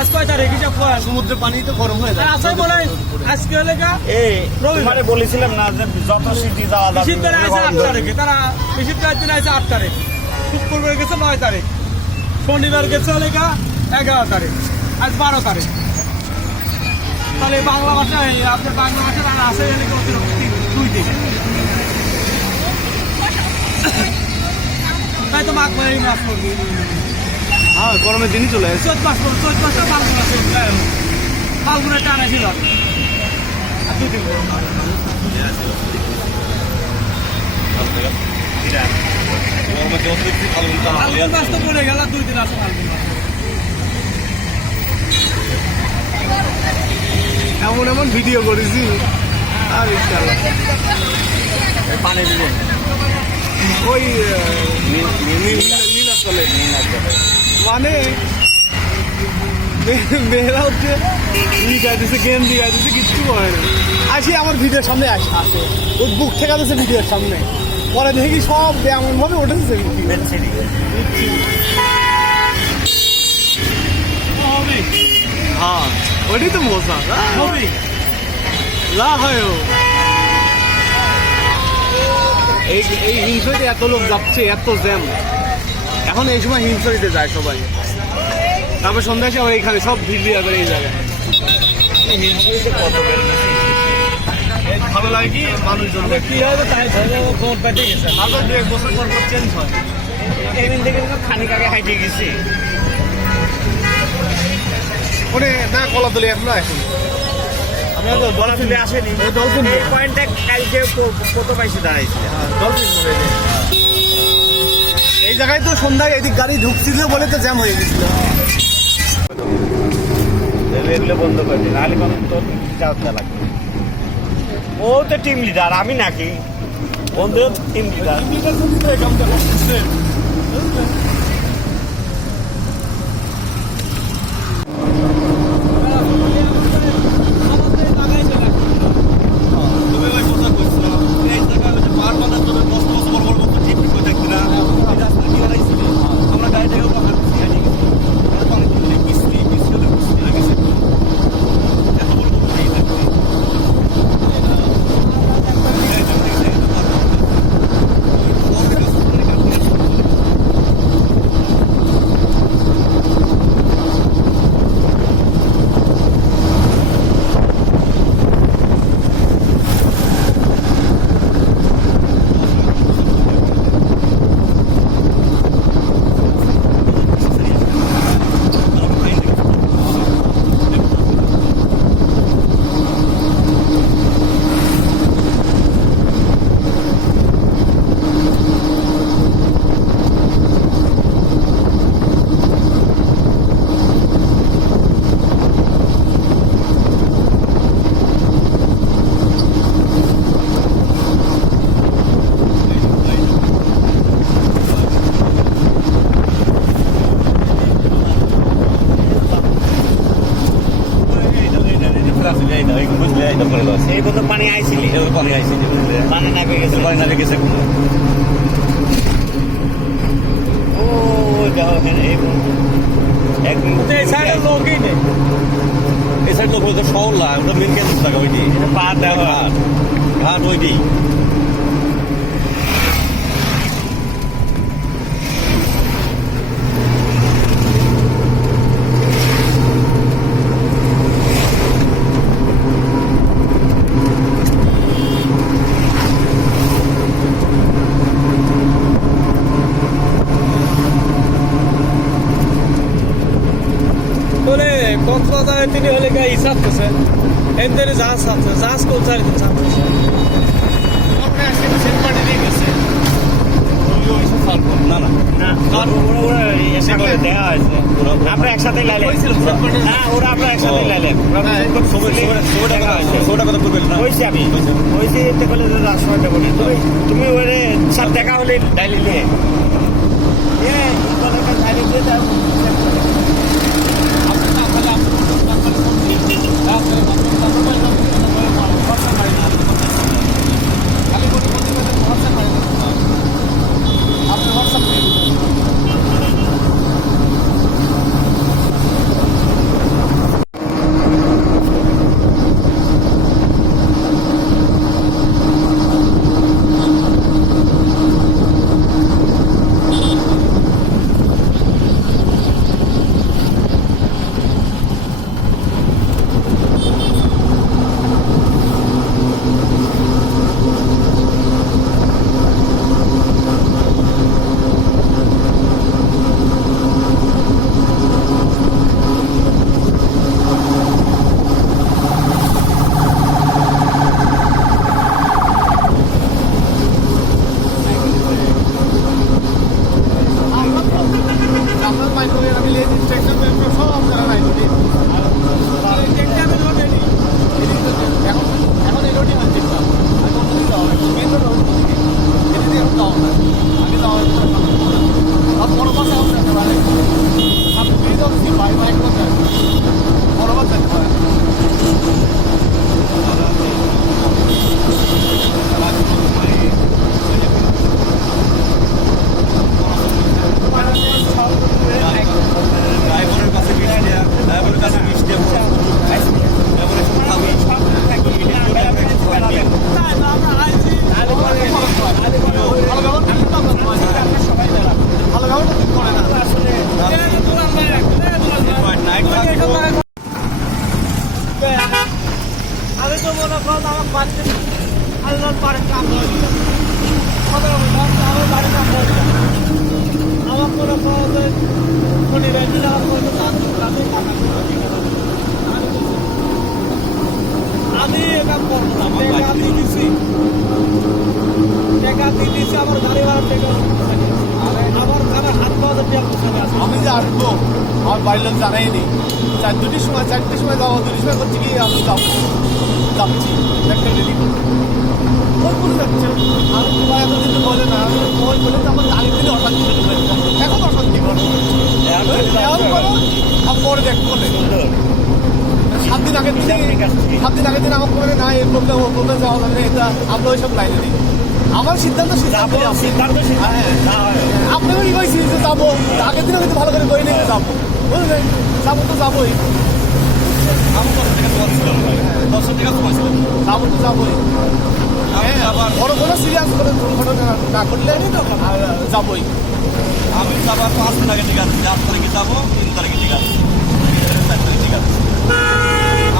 আজ কয় তারিখ হিসাব করেন? সমুদ্রের পানি তো গরম হয়ে যায়। আচ্ছা বলে আজকে হলে গা মানে বলেছিলাম না যে যত সিটি যাওয়া যাবে। বেশির তারিখ আছে 8 তারিখে, তারা বেশির দিন আছে 8 তারিখ, শুক্রবার গেছে 9 তারিখ, শনিবার গেছে হলে গা 11 তারিখ, আজ 12 তারিখ। তাহলে বাংলা ভাষায় আপনার বাংলা ভাষার আর আছে হলে 2 দিন। তাই তো মাঘ মাস মাস করবি। হ্যাঁ, গরমের দিনই চলে আসে। চৈত মাস করবো, চৈত মাসটা ফাল্গুন আছে, ফাল্গুনের টানা ছিল আর 2 দিন। ফাল্গুন মাস তো পড়ে গেল, 2 দিন আছে ফাল্গুন মাস। এমন এমন ভিডিও করেছি আর ইনশাআল্লাহ পানি দিবেন ওই নীলাচলে মানে মেয়েরা হচ্ছে গাইতেছে, গেঞ্জি গাইতেছে, কিচ্ছু করে না। আসি আমার ভিডিওর সামনে আসে ওই বুক ঠেকাতেছে ভিডিওর সামনে, পরে দেখি সব এমন ভাবে উঠেছে। হ্যাঁ, ওইটাই তো মজা লা হয়। এই হিংসরিতে এত লোক যাচ্ছে, এত জ্যাম। এখন এই সময় হিংসরিতে যায় সবাই, তারপর সন্ধ্যা এসে আবার এখানে সব ভিড় দিয়ে যাবে এই জায়গায়। কত ভালো লাগে কি মানুষজন কি হবে তাই খবর পেটে গেছে। আবার 2-1 বছর পর চেঞ্জ হয়। এদিন থেকে খানিক আগে হাইটে গেছি। ওরে না কলাতলি এখন এখন আমরা তো দলা ফেলে আসেনি। ডলফিন এই পয়েন্টটা কালকে প্রথম এসে দাঁড়াইছিল। ডলফিন এই জায়গায় তো সন্ধ্যায় এদিক গাড়ি ঢুকছিল বলে তো জ্যাম হয়ে গেছিল। এগুলো বন্ধ করে দিন, নাহলে কোনো তোর চাওয়া লাগবে। ও তো টিম লিডার, আমি নাকি বন্ধু টিম লিডার। এই বন্ধু পানি আইছিলি, পানি আইসি পানি নামে গেছে, পানি নামে গেছে। ও যাও এক এই সাইডের লোকই নেই। এই সাইড তো বলতে শহর না, ওটা মেন ক্যাম্পাস থাকে ওইটি পার দেওয়া ঘাট ওইটি। কক্সবাজারে তিনি হলে গা ই ছাড়তেছে, এদের জাহাজ ছাড়ছে, জাহাজ কোন চারিদিন ছাড়তেছে। না না দেখা হয়েছে, আমরা একসাথে লাইলেন। হ্যাঁ, ওরা আমরা একসাথে লাইলেন। ছোটা কথা করবেন না, হয়েছি আমি হয়েছি এতে বলে রাজশাহীটা বলি তুমি ওরে সাথে দেখা হলে ডাইলি নিয়ে যখন পারেন কাম করে দিবেন। আমার বাড়ির কাম করে দিলাম। আমার কোনো খরচে শনিবার দিলে আমার কোনো আমি এটা করবো না, টাকা দিয়ে দিছি আমার গাড়ি ভাড়া টাকা আমার খানা হাত পাওয়া টাকা কোথায় আছে? আমি যে আসবো আমার বাড়ির লোক জানাইনি 4-2টির সময় যাবো 2টির সময় করছি কি আমি যাচ্ছি একটা রেডি করবো ওই করে যাচ্ছে আমি তোমার এতদিন তো বলে না আমি ওই বলে তো আমার আগের দিনে অশান্তি শুরু হয়ে যাচ্ছে এখন অশান্তি করো এখন করো আর পরে দেখ বলে 7 দিন আগের দিনে আমাকে বলে না এই প্রবলেম ও প্রবলেম যাওয়া যাবে না এটা আমরা ওইসব লাইনে দিই আমার সিদ্ধান্ত আপনারও কি কইছি যে যাবো আগের দিনে কিন্তু ভালো করে কই নিয়ে যাবো বুঝলেন যাবো তো যাবোই আমি 10 টাকা কমাইছিলাম যাবো তো যাবোই বড় কোনো সিরিয়াস কোনো দুর্ঘটনা না করলে যাবোই আমি যাবার 5 দিন আগে ঠিক আছে 4 তারিখে যাবো 3 তারিখে ঠিক আছে 4 তারিখে ঠিক আছে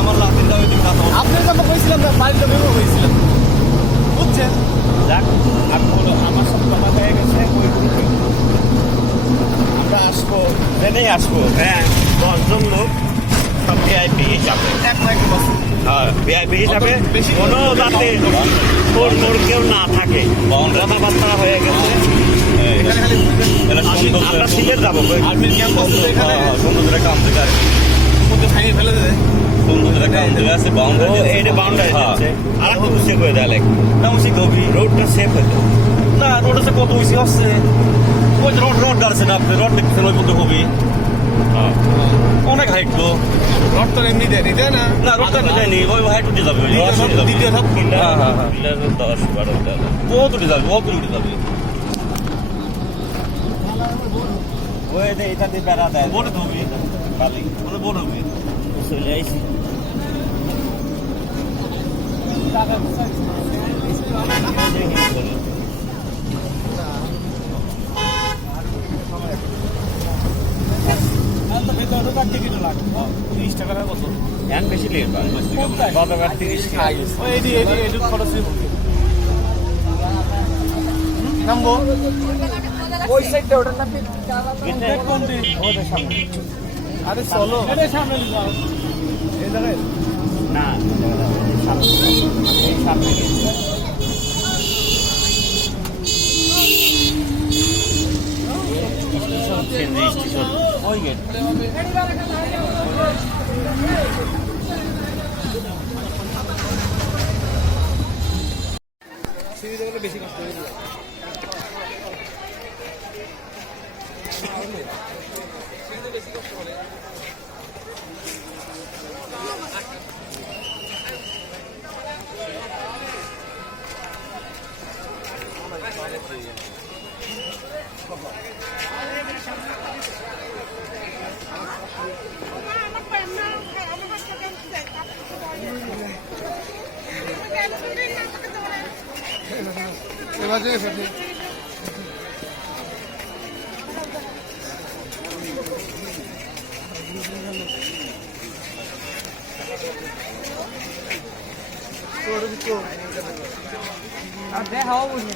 আমার লাস্টের দামে দিন কথা আপনার যখন কইছিলাম না বাড়ির লোকেরও কইছিলাম বুঝছেন যাক আমি বলো আমার সব জমা হয়ে গেছে ওই গ্রুপে আমরা আসবো ট্রেনেই আসবো হ্যাঁ 10 জন লোক সব ভিআইপি হিসাবে হ্যাঁ ভিআইপি হিসাবে কোনো যাতে মোর কেউ না থাকে কথাবার্তা হয়ে গেছে আমরা সিলেট যাবো আর্মির ক্যাম্প আছে তো এখানে বন্ধুদের কাম থেকে আর মধ্যে ভেঙে ফেলে দেয় বন্ধুদের কাম থেকে আছে বাউন্ডারি এইটা বাউন্ডারি আছে আর একটু সেফ হয়ে দেয় লাগে তেমন শিখতে হবে রোডটা সেফ হতো না রোড আছে কত বেশি হচ্ছে ওই রোড গাড়ছে না আপনি রোড দেখতেছেন ওই পর্যন্ত হবে অনেক হাইট তো রড তো এমনি দেয় দেয় না না রোডটা দেয়নি ওই হাইট উঠে যাবে দ্বিতীয় ধাপ হ্যাঁ হ্যাঁ হ্যাঁ 10-12 বহুত উঠে যাবে বহুত উঠে যাবে ওই যে এটা দিয়ে বেড়া দেয় বড় তো হবে বালি মানে বড় হবে চলে আইছি ভেতরে তার টিকিট লাগবে 30 টাকা কত এখন বেশি লেট পায় গতকাল 30 টাকা ওই এডি খরচ নামবো ওই সাইডটা ওটার নাম ওদের সামনে আরে চলো এটা সামনে নিয়ে যাও এই জায়গায় না এই সামনে গেছে স্টেশন ওই গেট সিরিজে গেলে বেশি কষ্ট হয়ে যায় এবার যে সাথে আর দেখাও বুঝি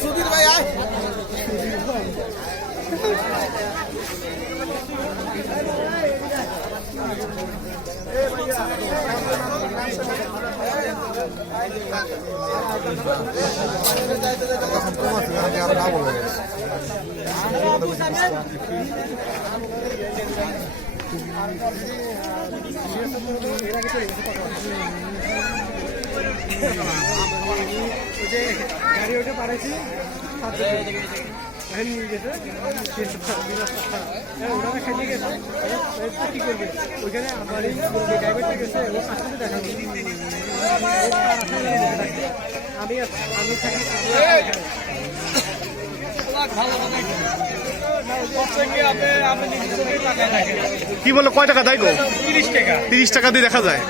সুধীর ভাই আয় গাড়ি ওটা পাঠাইছি নিয়ে গেছে ওরা খেতে গেছে কি করবে ওইখানে আমার ড্রাইভারটা গেছে ও আসলে দেখা আমি থাকি কি বলো কয় টাকা দেয় গো? 30 টাকা 30 টাকা দিয়ে দেখা যায়।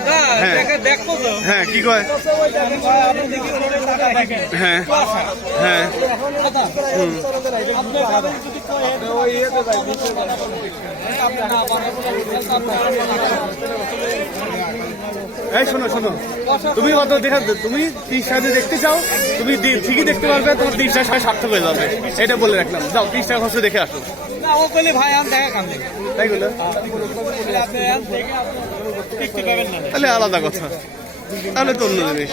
হ্যাঁ দেখবো তো হ্যাঁ কি কয়? হ্যাঁ হ্যাঁ এই শোনো শোনো, তুমি অত দেখা তুমি 30 টাকা দিয়ে দেখতে চাও, তুমি ঠিকই দেখতে পারবে, তোমার 30 টাকা সার্থক হয়ে যাবে, এটা বলে রাখলাম। যাও 30 টাকা খরচে দেখে আসো। না ও কইলে ভাই আমি দেখা কাম নেই তাই বলে তাহলে আলাদা কথা, তাহলে তো অন্য জিনিস।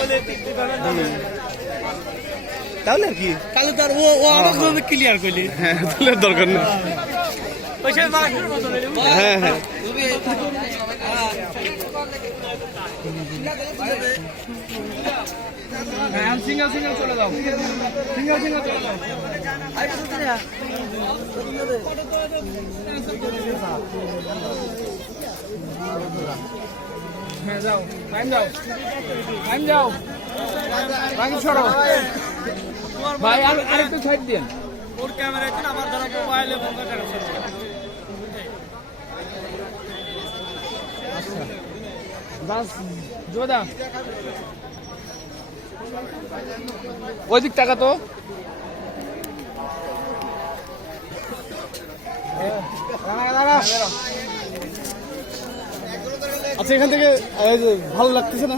তাহলে আর কি, তাহলে তার ও আমার জন্য ক্লিয়ার কইলি হ্যাঁ তাহলে আর দরকার নেই। পয়সা মানুষের মতো হ্যাঁ হ্যাঁ হ্যাঁ সিঙ্গেল সিঙ্গেল চলে যাও, সিঙ্গেল সিঙ্গেল চলে যাও। হ্যাঁ যাও, টাইম যাও, টাইম যাও, টাইম সরো ভাই। আরেকটু সাইড দিন, ওর ক্যামেরা এখন আমার ধরো মোবাইলে বন্ধ করে বাস জোদা ওই দিক টাকা তো আচ্ছা এখান থেকে এই যে ভালো লাগতেছে না?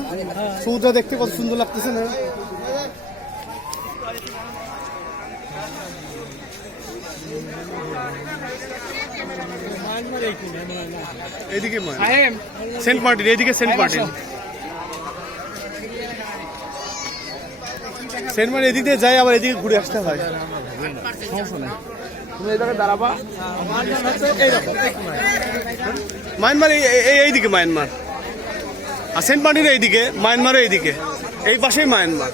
সমুদ্র দেখতে কত সুন্দর লাগতেছে না? এদিকে সেন্ট মার্টিন, এদিকে সেন্ট মার্টিন। সেন্ট মার্টিন এদিক দিয়ে যাই, আবার এদিকে ঘুরে আসতে হয়। সমস্যা নেই, তুমি এই জায়গায় দাঁড়াবা। মায়ানমার এইদিকে মায়ানমার, আর সেন্ট মার্টিন এইদিকে, মায়ানমারও এইদিকে, এই পাশেই মায়ানমার।